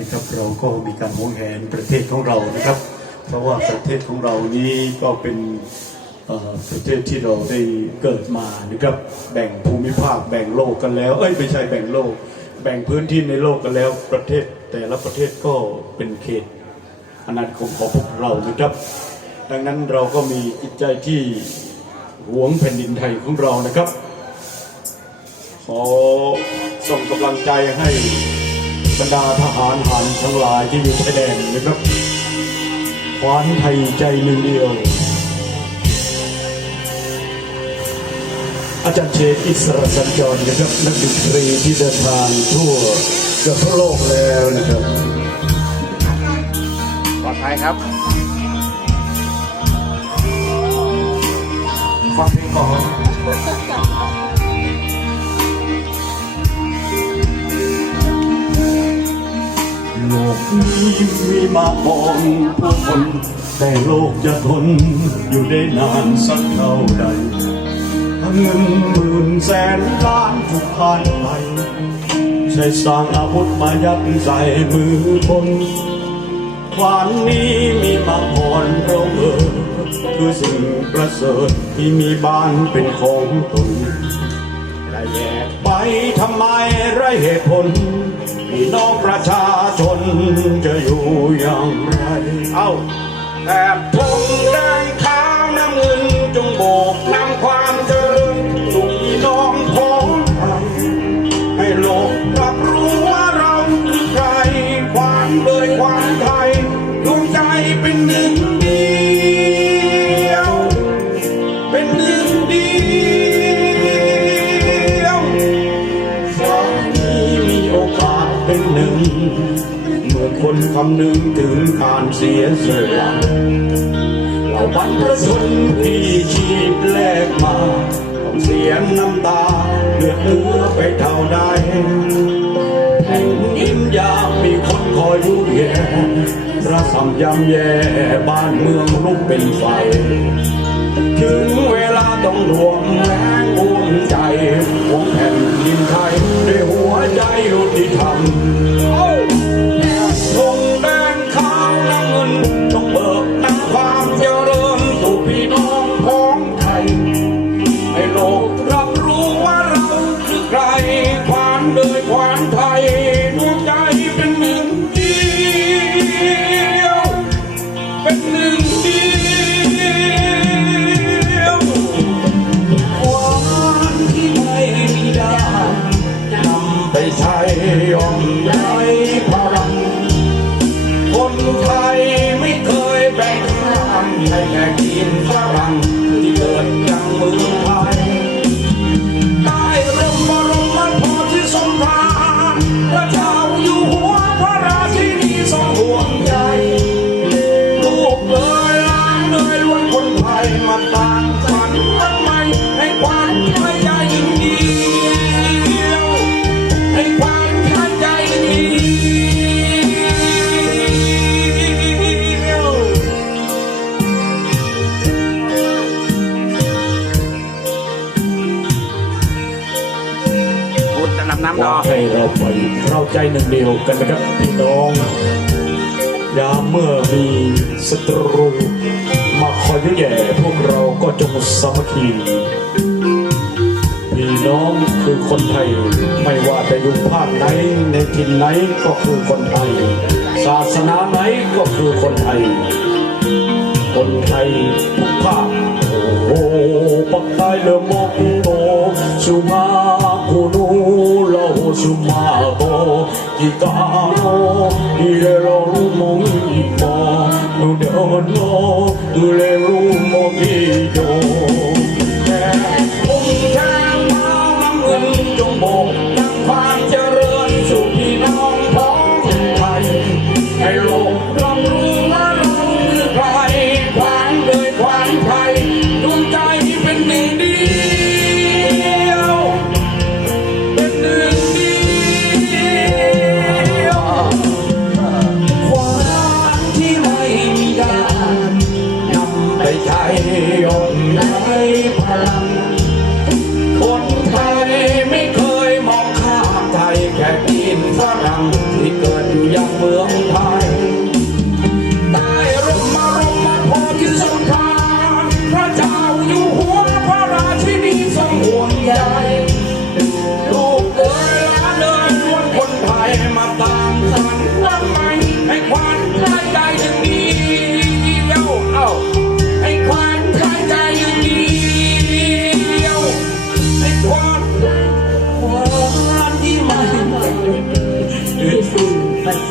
นะครับเราก็มีการหวงแหนประเทศของเรานะครับ เพราะว่าประเทศของเรานี้ก็เป็นประเทศที่เราได้เกิดมานะครับแบ่งภูมิภาคแบ่งโลกกันแล้ว เอ้ยไม่ใช่แบ่งโลก แบ่งพื้นที่ในโลกกันแล้วประเทศแต่ละประเทศก็เป็นเขตอาณานิคมของพวกเรานะครับ ดังนั้นเราก็มีจิตใจที่หวงแผ่นดินไทยของเรานะครับ ขอส่งกำลังใจให้ บรรดาทหารหันทั้งหลายที่อยู่ชายแดนนะครับขวานไทยใจหนึ่งเดียว อาจารย์เชษฐ์อิสระสัญจรนะครับนักดนตรีที่เดินทางทั่วเกือบทั่วโลกแล้วนะครับปลอดภัยครับฟังเพลงก่อน โลกนี้มีมากพองผู้คน แต่โลกจะทนอยู่ได้นานสักเท่าใดถ้าเงินหมื่นแสนล้านถูกผ่านไปใช้สร้างอาวุธมายัดใส่มือคนควานนี้มีมาก่อนเราเออคือสิ่งประเสริฐที่มีบ้านเป็นของตนและแยกไปทำไมไรเหตุผล พี่น้องประชาชนจะอยู่อย่างไร เอ้าแถบทงแดงขาวน้ำเงิน เป็นหนึ่ง เมื่อคนคำนึงถึงการเสียสละเราบรรพชนที่ชีพแลกมาต้องเสียน้ำตาเลือดเนื้อไปเท่าใดแผ่นดินยามมีคนคอยดูแย่ระสำยำแย่บ้านเมืองลุกเป็นไฟ ถึงเว ต้องรวมแรงอุ่นใจหวงแผ่นดินไทยด้วยหัวใจยุติธรรม ใช้ ใจหนึ่งเดียวกันนะครับพี่น้อง ยามเมื่อมีศัตรูมาคอยยุ่ยแย่พวกเราก็จงสามัคคีพี่น้องคือคนไทย ไม่ว่าจะอยู่ภาคไหนในถิ่นไหนก็คือคนไทย ศาสนาไหนก็คือคนไทย คนไทยทุกภาคโอ้ปักใต้เลมกโตสุมาคุนูลาโฮสุมา นูเดโนดูเลรูโมกิ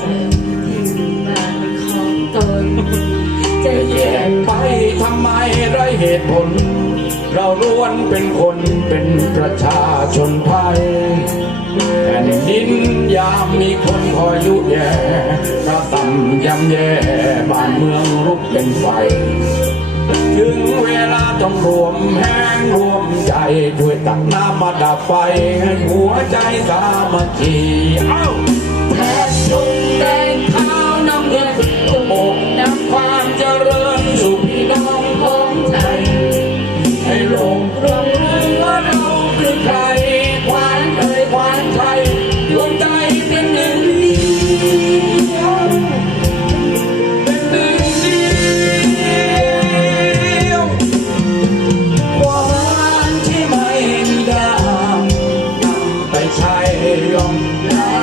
สิ่งประเสริฐที่มาของตนจะแยกไปทำไมไรเหตุผล เราล้วนเป็นคนเป็นประชาชนไทยแผ่นดินยามมีคนคอยยุแย่กระต่ำยำแย่บ้านเมืองรุกเป็นไฟ ถึงเวลาต้องรวมแห้งรวมใจช่วยตักน้ำมาดับไฟให้หัวใจสามัคคีเอ้าำไป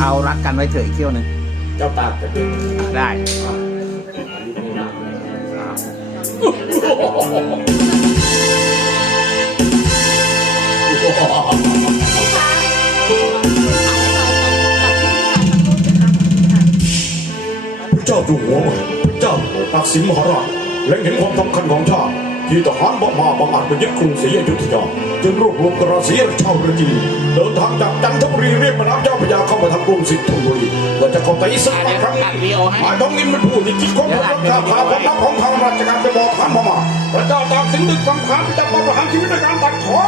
เอารักกันไว้เถอะอีกเที่ยวหนึ่งเจ้าตากจะเป็นได้พระ อยู่หัวพระเจ้าตักสินมหาราชเล็งเห็นความสำคัญของชาติที่ทหารบมาบังอาจไปยึดกรุงศรีอยุธยาจึงรวบรวมกระสีและชาวประจีนเดินทางจากจันทบุรีเรียบม่น้ำเจ้าพระยาเข้ามาทางกรุงศรีธนบุรีเพื่อจะเข้าไปสร้งครั้งหมายต้องอินเป็นผู้ที่คิดค้นพบราคาพาพนักของทางราชการไปบอกทางพม่าพระเจ้าตากสินดึกคำขามจะมาประหารชีวิตในการตัดคอ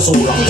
เพื่อ